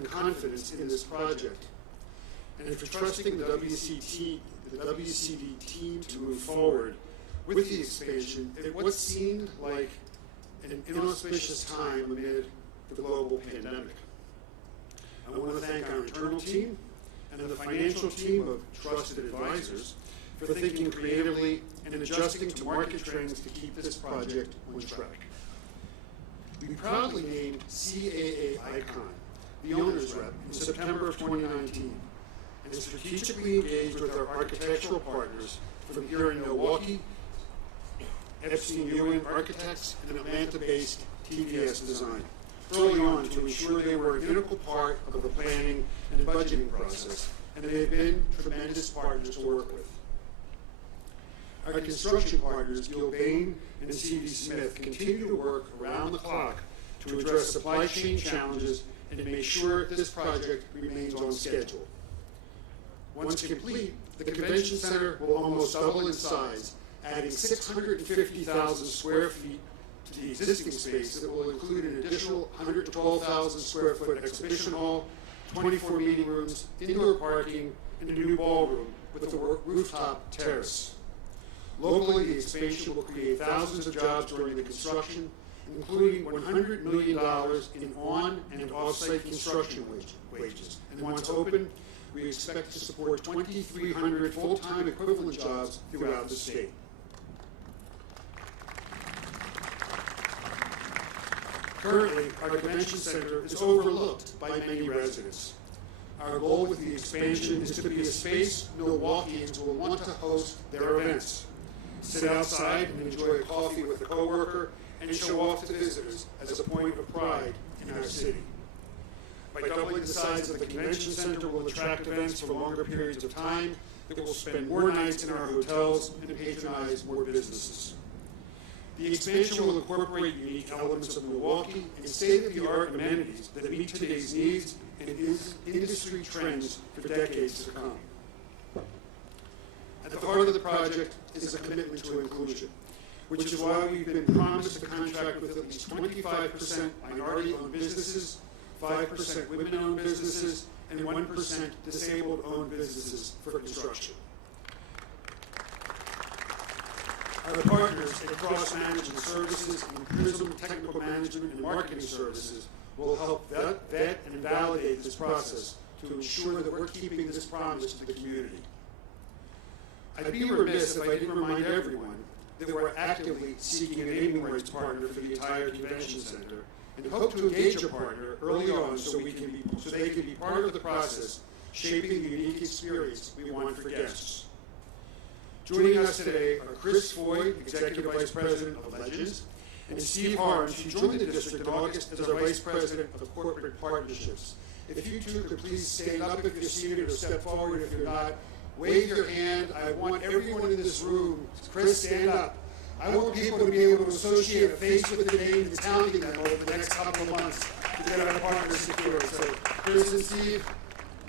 and confidence in this project, and for trusting the WCD team to move forward with the expansion at what seemed like an inauspicious time amid the global pandemic. I want to thank our internal team and the financial team of trusted advisors for thinking creatively and adjusting to market trends to keep this project on track. We proudly named CAA Icon the owner's rep in September of 2019 and strategically engaged with our architectural partners from here in Milwaukee, Epstein-Ewing Architects, and Atlanta-based TVS Design early on to ensure they were an integral part of the planning and budgeting process, and they have been tremendous partners to work with. Our construction partners, Gilbane and C.V. Smith, continue to work around the clock to address supply chain challenges and to make sure this project remains on schedule. Once complete, the convention center will almost double in size, adding 650,000 square feet to the existing space that will include an additional 112,000 square foot exhibition hall, 24 meeting rooms, indoor parking, and a new ballroom with a rooftop terrace. Locally, the expansion will create thousands of jobs during the construction, including $100 million in on- and off-site construction wages. And once open, we expect to support 2,300 full-time equivalent jobs throughout the state. Currently, our convention center is overlooked by many residents. Our goal with the expansion is to be a space Milwaukeeans will want to host their events, sit outside and enjoy a coffee with a coworker, and show off to visitors as a point of pride in our city. By doubling the size of the convention center, we'll attract events for longer periods of time that will spend more nights in our hotels and patronize more businesses. The expansion will incorporate unique elements of Milwaukee and state-of-the-art amenities that meet today's needs and industry trends for decades to come. At the heart of the project is a commitment to inclusion, which is why we've been promised a contract with at least 25% minority-owned businesses, 5% women-owned businesses, and 1% disabled-owned businesses for construction. Our partners at Cross Management Services and Prism Technical Management and Marketing Services will help vet and validate this process to ensure that we're keeping this promise to the community. I'd be remiss if I didn't remind everyone that we're actively seeking a naming rights partner for the entire convention center and hope to engage a partner early on so they can be part of the process, shaping the unique experience we want for guests. Joining us today are Chris Foy, Executive Vice President of Legends, and Steve Harms, who joined the district in August as our Vice President of Corporate Partnerships. If you two could please stand up if you're seated or step forward if you're not. Wave your hand. I want everyone in this room, Chris, stand up. I want people to be able to associate a face with the name that's hounding them over the next couple of months to get our partners secured. So, Chris and Steve,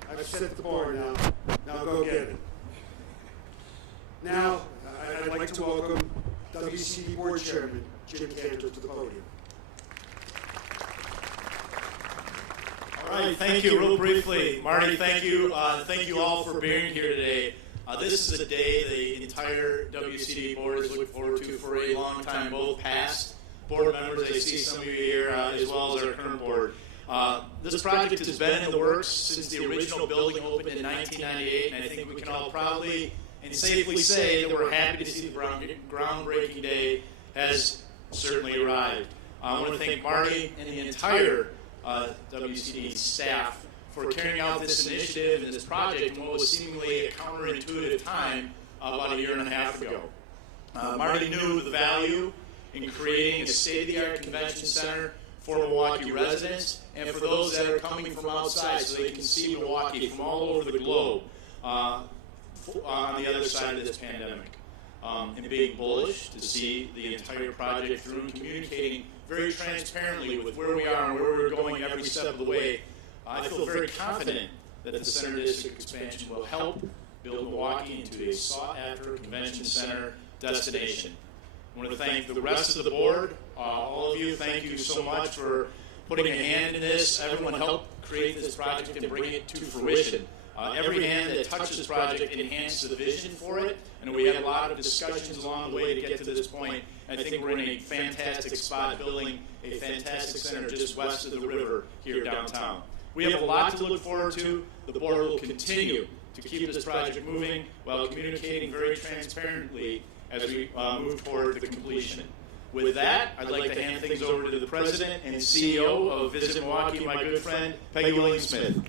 I've set the bar now. Now go get it. Now, I'd like to welcome WCD Board Chairman Jim Cantor to the podium. All right, thank you. Real briefly, Marty, thank you all for being here today. This is a day the entire WCD board is looking forward to for a long time, both past board members, I see some of you here, as well as our current board. This project has been in the works since the original building opened in 1998, and I think we can all proudly and safely say that we're happy to see the groundbreaking day has certainly arrived. I want to thank Marty and the entire WCD staff for carrying out this initiative and this project in what was seemingly a counterintuitive time about a year and a half ago. Marty knew the value in creating a state-of-the-art convention center for Milwaukee residents and for those that are coming from outside so they can see Milwaukee from all over the globe on the other side of this pandemic. And being bullish to see the entire project through and communicating very transparently with where we are and where we're going every step of the way. I feel very confident that the Center District expansion will help build Milwaukee into a sought-after convention center destination. I want to thank the rest of the board, all of you. Thank you so much for putting a hand in this. Everyone helped create this project and bring it to fruition. Every hand that touched this project enhanced the vision for it, and we had a lot of discussions along the way to get to this point. I think we're in a fantastic spot, building a fantastic center just west of the river here downtown. We have a lot to look forward to. The board will continue to keep this project moving while communicating very transparently as we move toward the completion. With that, I'd like to hand things over to the President and CEO of Visit Milwaukee, my good friend, Peggy Williams-Smith.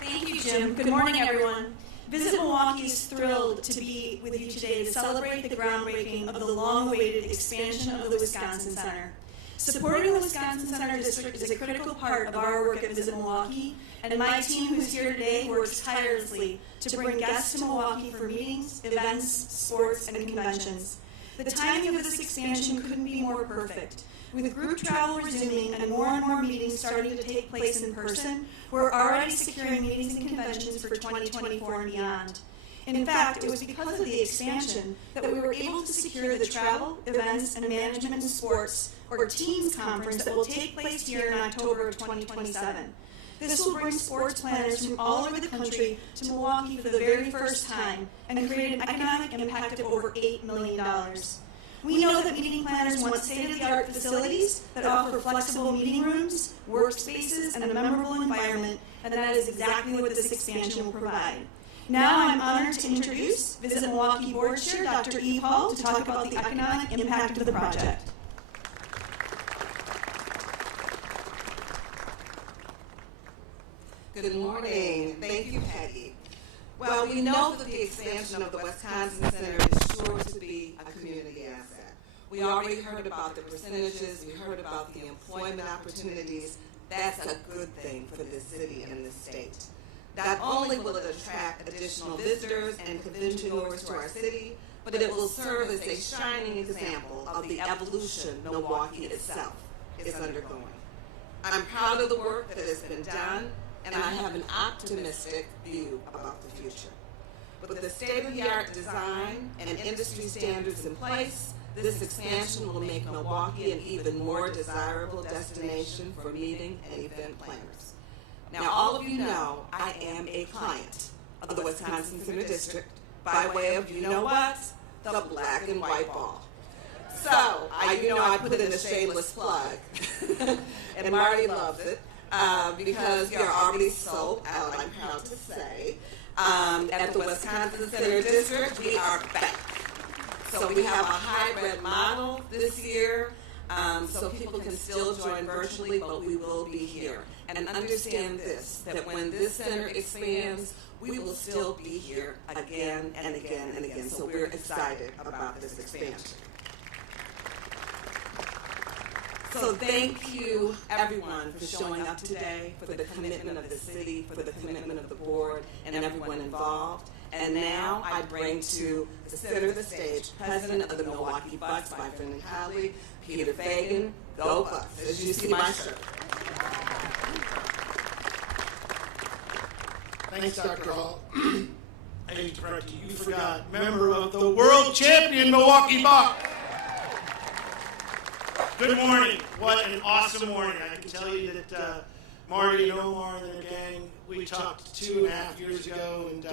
Thank you, Jim. Good morning, everyone. Visit Milwaukee is thrilled to be with you today to celebrate the groundbreaking of the long-awaited expansion of the Wisconsin Center. Supporting the Wisconsin Center District is a critical part of our work at Visit Milwaukee, and my team who's here today works tirelessly to bring guests to Milwaukee for meetings, events, sports, and conventions. The timing of this expansion couldn't be more perfect. With group travel resuming and more meetings starting to take place in person, we're already securing meetings and conventions for 2024 and beyond. In fact, it was because of the expansion that we were able to secure the travel, events, and management and sports, or TEAMS conference that will take place here in October of 2027. This will bring sports planners from all over the country to Milwaukee for the very first time and create an economic impact of over $8 million. We know that meeting planners want state-of-the-art facilities that offer flexible meeting rooms, workspaces, and a memorable environment, and that is exactly what this expansion will provide. Now I'm honored to introduce Visit Milwaukee Board Chair Dr. E. Hall to talk about the economic impact of the project. Good morning. Thank you, Peggy. Well, we know that the expansion of the Wisconsin Center is sure to be a community asset. We already heard about the percentages. We heard about the employment opportunities. That's a good thing for this city and this state. Not only will it attract additional visitors and convention goers to our city, but it will serve as a shining example of the evolution Milwaukee itself is undergoing. I'm proud of the work that has been done, and I have an optimistic view about the future. With the state-of-the-art design and industry standards in place, this expansion will make Milwaukee an even more desirable destination for meeting and event planners. Now, all of you know I am a client of the Wisconsin Center District by way of, you know what? The black and white ball. So, I put in a shameless plug, and Marty loves it. Because we are already sold out, I'm proud to say. At the Wisconsin Center District, we are back. So we have a hybrid model this year, so people can still join virtually, but we will be here. And understand this, that when this center expands, we will still be here again and again and again. So we're excited about this expansion. So thank you, everyone, for showing up today, for the commitment of the city, for the commitment of the board, and everyone involved. And now I bring to the center of the stage President of the Milwaukee Bucks, my friend and colleague, Peter Fagan. Go Bucks, as you see my shirt. Thanks, Dr. Hall. I need to correct you. You forgot, member of the world champion Milwaukee Bucks. Good morning. What an awesome morning. I can tell you that Marty and Omar and their gang, we talked 2.5 years ago, and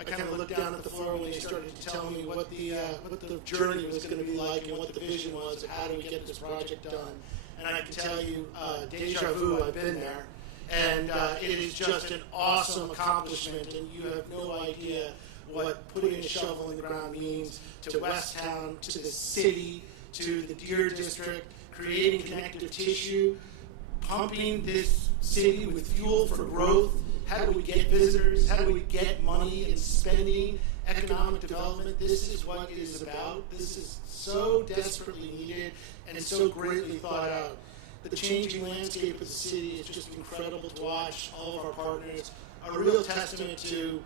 I kind of looked down at the floor when they started to tell me what the journey was going to be like and what the vision was of how do we get this project done. And I can tell you, deja vu, I've been there. And it is just an awesome accomplishment, and you have no idea what putting a shovel in the ground means to Westtown, to the city, to the Deer District, creating connective tissue, pumping this city with fuel for growth. How do we get visitors? How do we get money and spending, economic development? This is what it is about. This is so desperately needed and so greatly thought out. The changing landscape of the city is just incredible to watch. All of our partners, a real testament to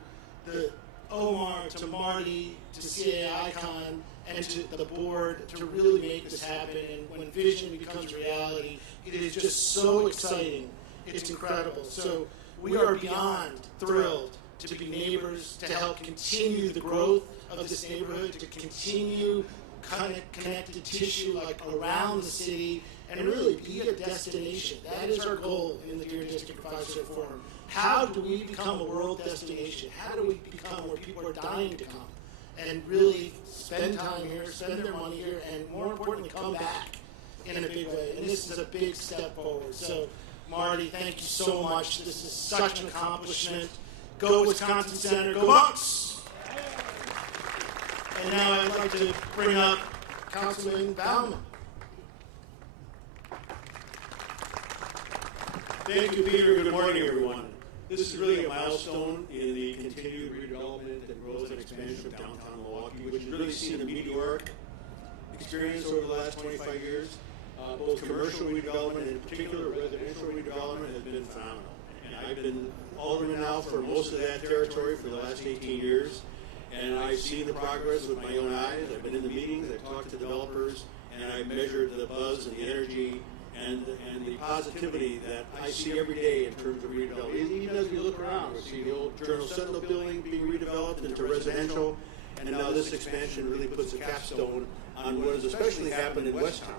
the Omar, to Marty, to CA Icon, and to the board to really make this happen. And when vision becomes reality, it is just so exciting. It's incredible. So we are beyond thrilled to be neighbors, to help continue the growth of this neighborhood, to continue connected tissue like around the city and really be a destination. That is our goal in the Deer District 5 Forum. How do we become a world destination? How do we become where people are dying to come and really spend time here, spend their money here, and more importantly, come back in a big way? And this is a big step forward. So, Marty, thank you so much. This is such an accomplishment. Go Wisconsin Center, go Bucks! And now I'd like to bring up Councilman Bauman. Thank you, Peter. Good morning, everyone. This is really a milestone in the continued redevelopment and growth and expansion of downtown Milwaukee, which has really seen a meteoric experience over the last 25 years. Both commercial redevelopment and in particular residential redevelopment has been phenomenal. And I've been alderman now for most of that territory for the last 18 years. And I've seen the progress with my own eyes. I've been in the meetings, I've talked to developers, and I've measured the buzz and the energy and the positivity that I see every day in terms of redevelopment. Even as we look around, we see the old Journal Sentinel building being redeveloped into residential, and now this expansion really puts a capstone on what has especially happened in Westtown.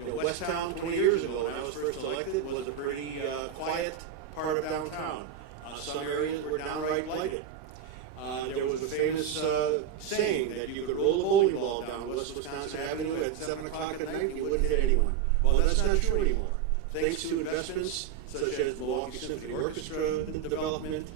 You know, Westtown 20 years ago, when I was first elected, was a pretty quiet part of downtown. Some areas were downright blighted. There was a famous saying that you could roll a bowling ball down West Wisconsin Avenue at 7 o'clock at night and you wouldn't hit anyone. Well, that's not true anymore. Thanks to investments such as Milwaukee Symphony Orchestra development,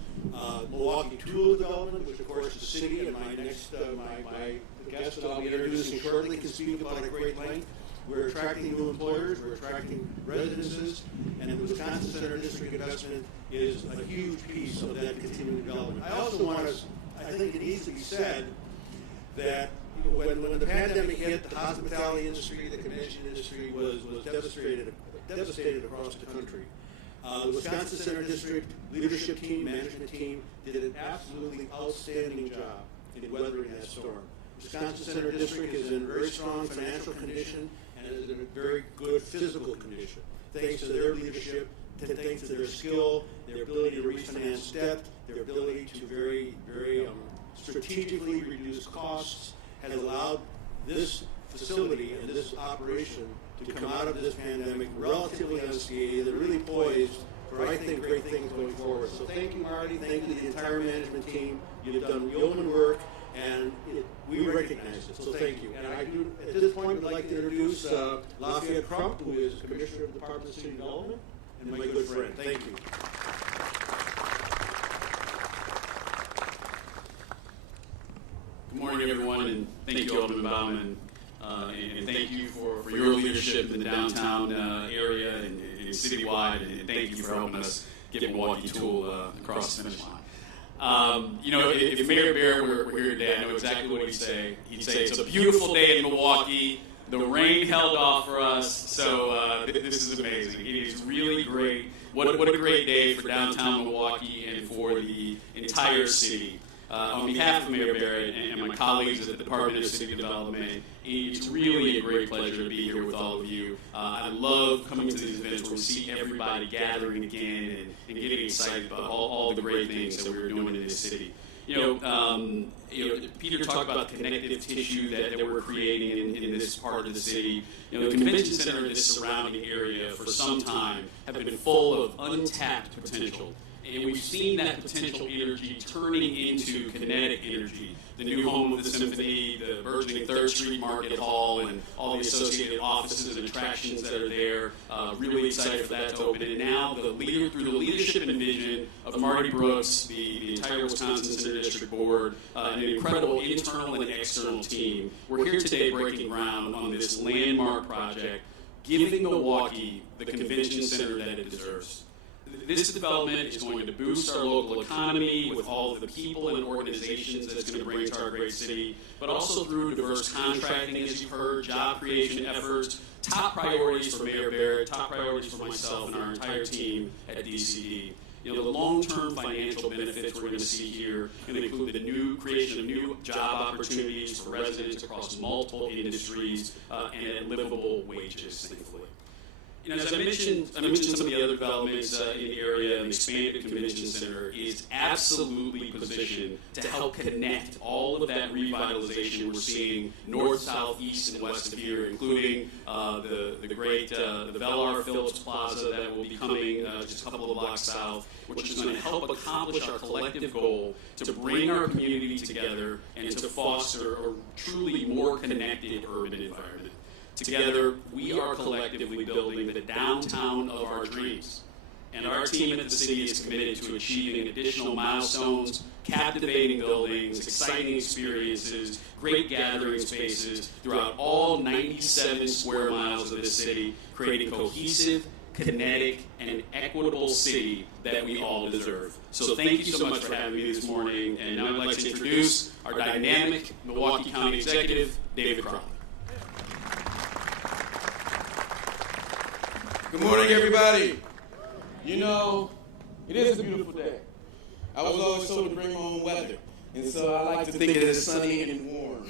Milwaukee Tool development, which of course the city and my next my guest that I'll be introducing shortly can speak about at great length. We're attracting new employers, we're attracting residences, and the Wisconsin Center District investment is a huge piece of that continuing development. I also want to, I think it needs to be said that when the pandemic hit, the hospitality industry, the convention industry was devastated across the country. The Wisconsin Center District leadership team, management team, did an absolutely outstanding job in weathering that storm. Wisconsin Center District is in very strong financial condition and is in a very good physical condition, thanks to their leadership, thanks to their skill, their ability to refinance debt, their ability to very strategically reduce costs, has allowed this facility and this operation to come out of this pandemic relatively unscathed and really poised for, I think, great things going forward. So thank you, Marty. Thank you to the entire management team. You've done yeoman work, and we recognize it. So thank you. And I do, at this point, would like to introduce Lafayette Crump, who is Commissioner of the Department of City Development, and my good friend. Thank you. Good morning, everyone, and thank you, Alderman Bauman, and thank you for your leadership in the downtown area and citywide, and thank you for helping us get Milwaukee Tool across the finish line. You know, if Mayor Bear were here today, I know exactly what he'd say. He'd say it's a beautiful day in Milwaukee. The rain held off for us, so this is amazing. It is really great. What a great day for downtown Milwaukee and for the entire city. On behalf of Mayor Barrett and my colleagues at the Department of City Development, it's really a great pleasure to be here with all of you. I love coming to these events where we see everybody gathering again and getting excited about all the great things that we're doing in this city. You know, Peter talked about the connective tissue that we're creating in this part of the city. You know, the convention center and this surrounding area for some time have been full of untapped potential. And we've seen that potential energy turning into kinetic energy. The new home of the Symphony, the burgeoning 3rd Street Market Hall, and all the associated offices and attractions that are there. Really excited for that to open. And now, through the leadership and vision of Marty Brooks, the entire Wisconsin Center District Board, and an incredible internal and external team, we're here today breaking ground on this landmark project, giving Milwaukee the convention center that it deserves. This development is going to boost our local economy with all of the people and organizations that it's going to bring to our great city, but also through diverse contracting, as you've heard, job creation efforts, top priorities for Mayor Barrett, top priorities for myself and our entire team at DCD. You know, the long-term financial benefits we're going to see here are going to include the new creation of new job opportunities for residents across multiple industries and at livable wages, thankfully. as I mentioned some of the other developments in the area, and the expanded convention center is absolutely positioned to help connect all of that revitalization we're seeing north, south, east, and west of here, including the great the Bel R Phillips Plaza that will be coming just a couple of blocks south, which is going to help accomplish our collective goal to bring our community together and to foster a truly more connected urban environment. Together, we are collectively building the downtown of our dreams. And our team at the city is committed to achieving additional milestones, captivating buildings, exciting experiences, great gathering spaces throughout all 97 square miles of this city, creating a cohesive, kinetic, and equitable city that we all deserve. So thank you so much for having me this morning. And now I'd like to introduce our dynamic Milwaukee County Executive, David Crowley. Good morning, everybody. You know, it is a beautiful day. I was always told to bring my own weather, and so I like to think that it's sunny and warm.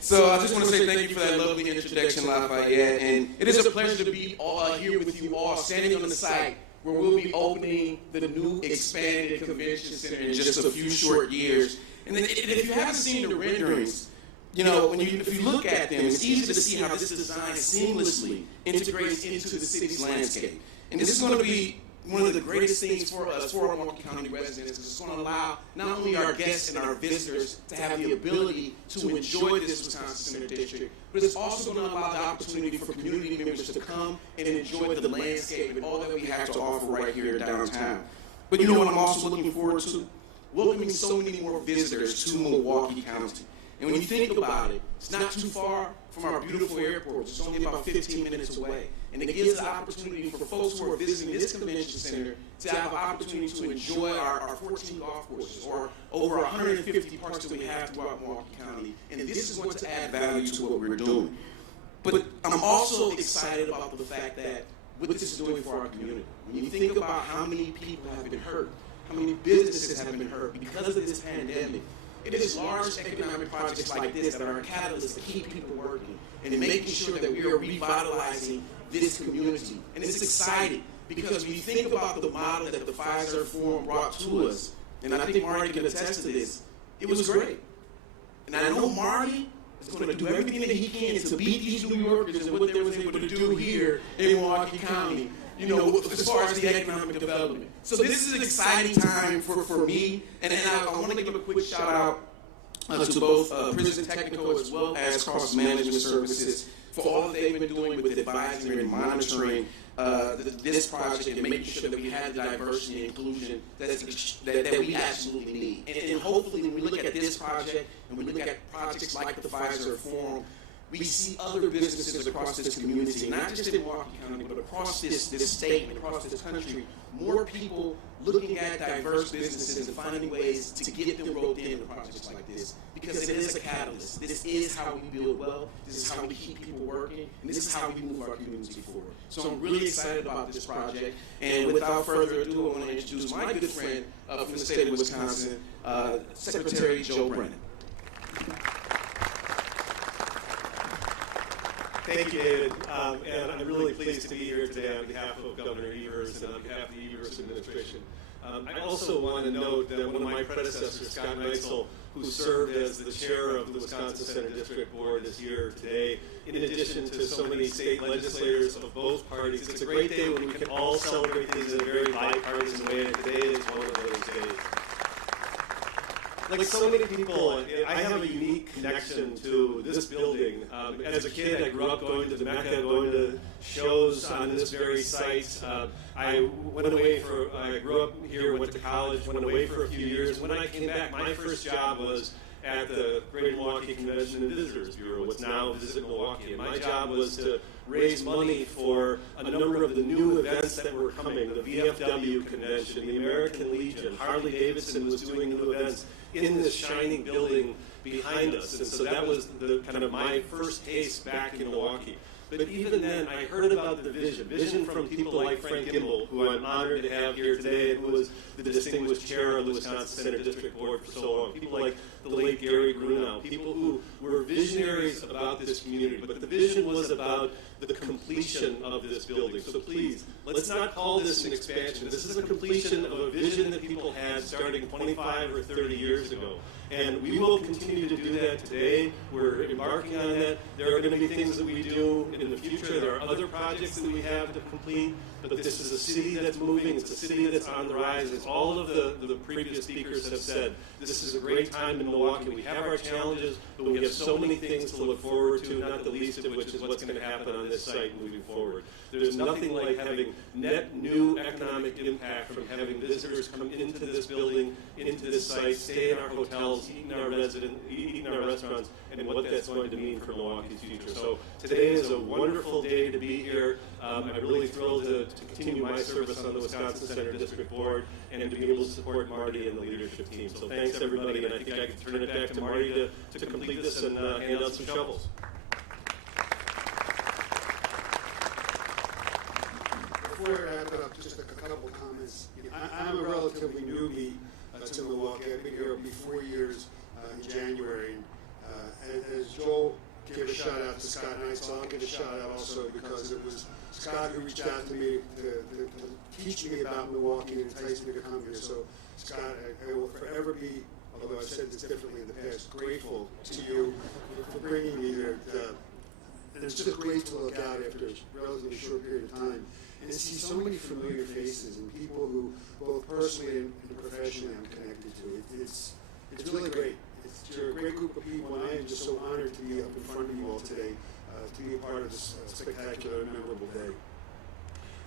So I just want to say thank you for that lovely introduction, Lafayette, and it is a pleasure to be here with you all, standing on the site where we'll be opening the new expanded convention center in just a few short years. And if you haven't seen the renderings, you know, if you look at them, it's easy to see how this design seamlessly integrates into the city's landscape. And this is going to be one of the greatest things for us, for our Milwaukee County residents, because it's going to allow not only our guests and our visitors to have the ability to enjoy this Wisconsin Center District, but it's also going to allow the opportunity for community members to come and enjoy the landscape and all that we have to offer right here downtown. But you know what I'm also looking forward to? Welcoming so many more visitors to Milwaukee County. And when you think about it, it's not too far from our beautiful airport. It's only about 15 minutes away. And it gives the opportunity for folks who are visiting this convention center to have an opportunity to enjoy our 14 golf courses or over 150 parks that we have throughout Milwaukee County. And this is going to add value to what we're doing. But I'm also excited about the fact that what this is doing for our community. When you think about how many people have been hurt, how many businesses have been hurt because of this pandemic, it is large economic projects like this that are a catalyst to keep people working and making sure that we are revitalizing this community. And it's exciting because when you think about the model that the Pfizer Forum brought to us, and I think Marty can attest to this, it was great. And I know Marty is going to do everything that he can to beat these New Yorkers and what they was able to do here in Milwaukee County, you know, as far as the economic development. So this is an exciting time for me, and I want to give a quick shout out to both Prison Technical as well as Cost Management Services for all that they've been doing with advising and monitoring this project and making sure that we have the diversity and inclusion that we absolutely need. And hopefully when we look at this project and we look at projects like the Pfizer Forum, we see other businesses across this community, not just in Milwaukee County, but across this state and across this country, more people looking at diverse businesses and finding ways to get them roped into projects like this, because it is a catalyst. This is how we build wealth, this is how we keep people working, and this is how we move our community forward. So I'm really excited about this project, and without further ado, I want to introduce my good friend from the state of Wisconsin, Secretary Joe Brennan. Thank you, David. And I'm really pleased to be here today on behalf of Governor Evers and on behalf of the Evers administration. I also want to note that one of my predecessors, Scott Neitzel, who served as the chair of the Wisconsin Center District Board this year today, in addition to so many state legislators of both parties. It's a great day when we can all celebrate these in a very bipartisan way, and today is one of those days. Like so many people, I have a unique connection to this building. As a kid, I grew up going to the Mecca, going to shows on this very site. I grew up here, went to college, went away for a few years. When I came back, my first job was at the Greater Milwaukee Convention and Visitors Bureau, what's now Visit Milwaukee. And my job was to raise money for a number of the new events that were coming, the VFW Convention, the American Legion, Harley Davidson was doing new events in this shining building behind us. And so that was the kind of my first taste back in Milwaukee. But even then, I heard about the vision from people like Frank Gimbel, who I'm honored to have here today, and who was the distinguished chair of the Wisconsin Center District Board for so long. People like the late Gary Grunow, people who were visionaries about this community. But the vision was about the completion of this building. So please, let's not call this an expansion. This is a completion of a vision that people had starting 25 or 30 years ago. And we will continue to do that today. We're embarking on that. There are going to be things that we do in the future. There are other projects that we have to complete. But this is a city that's moving. It's a city that's on the rise. As all of the previous speakers have said, this is a great time in Milwaukee. We have our challenges, but we have so many things to look forward to, not the least of which is what's going to happen on this site moving forward. There's nothing like having net new economic impact from having visitors come into this building, into this site, stay in our hotels, eat in our restaurants, and what that's going to mean for Milwaukee's future. So today is a wonderful day to be here. I'm really thrilled to continue my service on the Wisconsin Center District Board and to be able to support Marty and the leadership team. So thanks everybody, and I think I can turn it back to Marty to complete this and hand out some shovels. Before I wrap it up, just a couple of comments. I'm a relatively newbie to Milwaukee. I've been here 4 years in January. And as Joel gave a shout out to Scott Knights, I'll give a shout out also because it was Scott who reached out to me to teach me about Milwaukee and entice me to come here. So Scott, I will forever be, although I've said this differently in the past, grateful to you for bringing me here. And it's just great to look out after a relatively short period of time and see so many familiar faces and people who both personally and professionally I'm connected to. It's really great. You're a great group of people, and I am just so honored to be up in front of you all today to be a part of this spectacular and memorable day.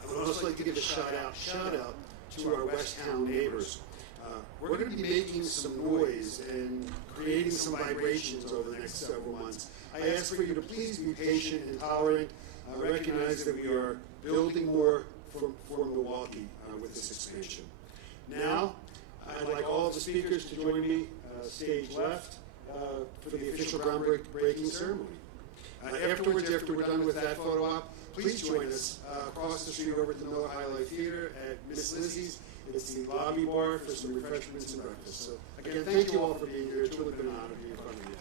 I would also like to give a shout out to our West Town neighbors. We're going to be making some noise and creating some vibrations over the next several months. I ask for you to please be patient and tolerant. Recognize that we are building more for Milwaukee with this expansion. Now, I'd like all of the speakers to join me stage left for the official groundbreaking ceremony. Afterwards, after we're done with that photo op, please join us across the street over at the Miller High Life Theater at Miss Lizzie's. It's the lobby bar for some refreshments and breakfast. So again, thank you all for being here. It's really been an honor to be in front of you.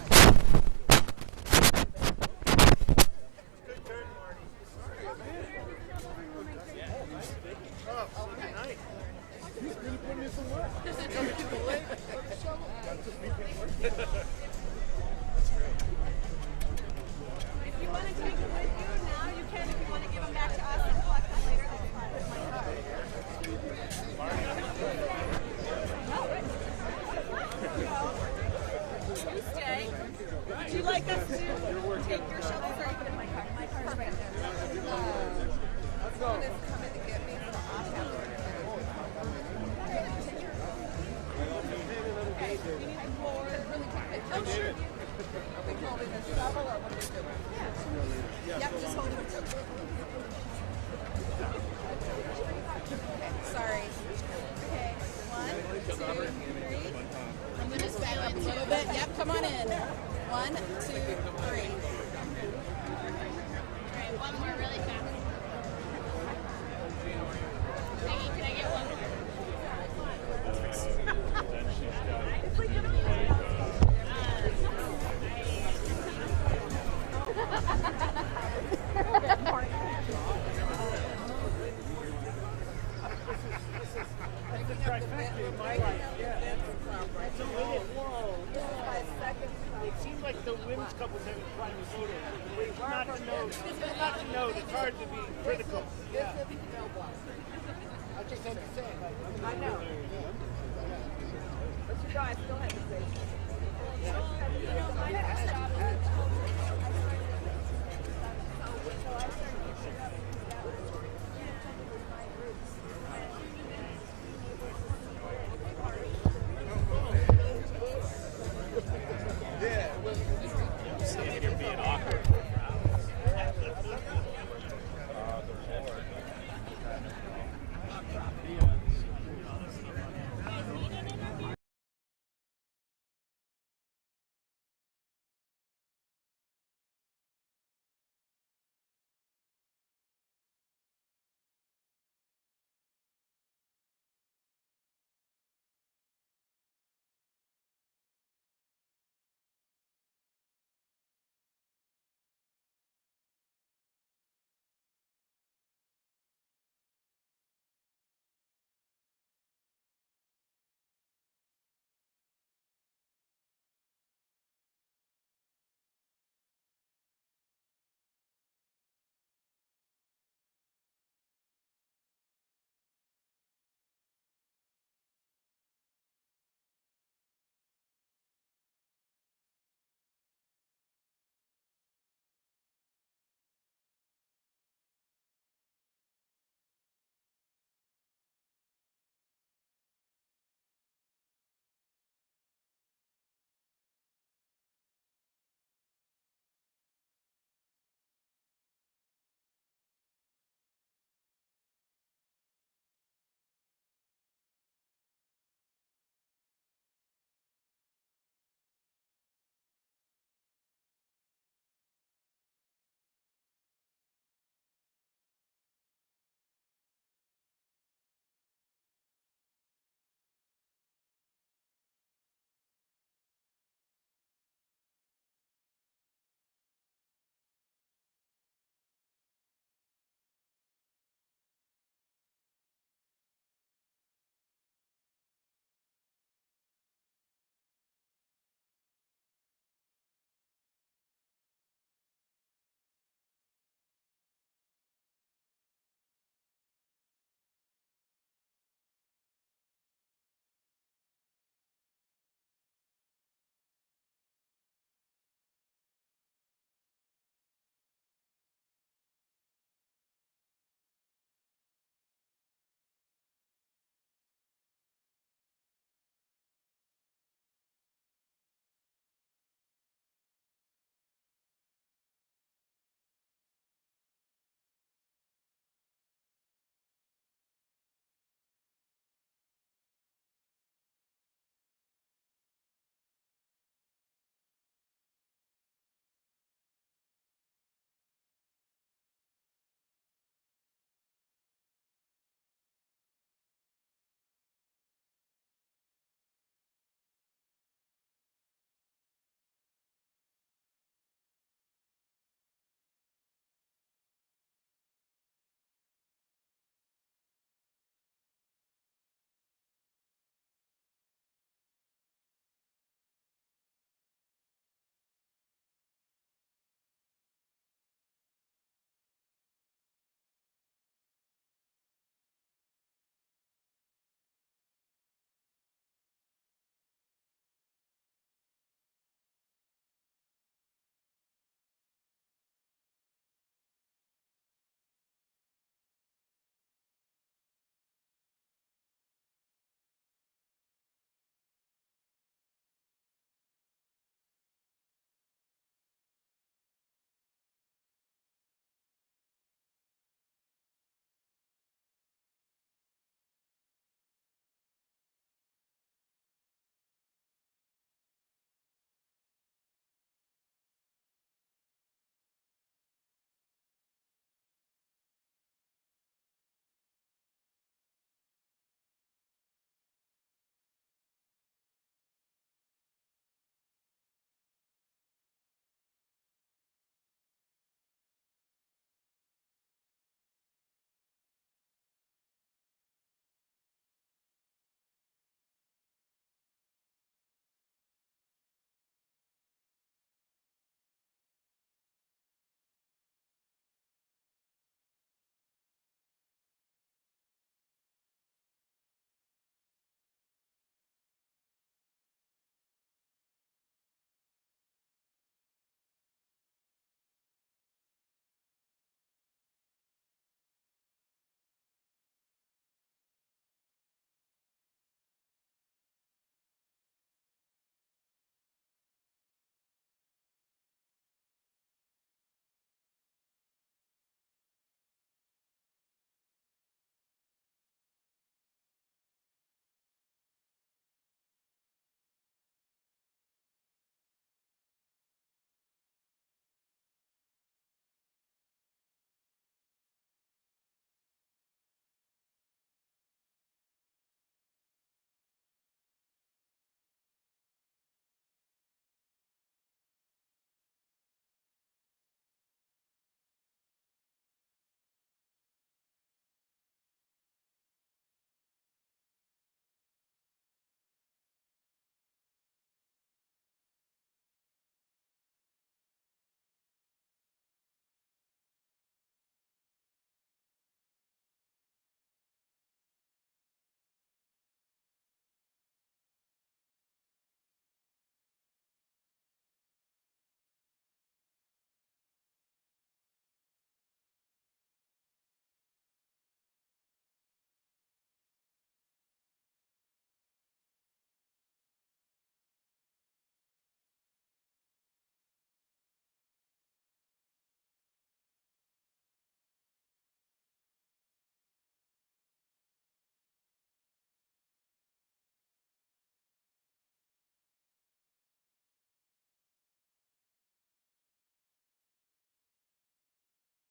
Smile.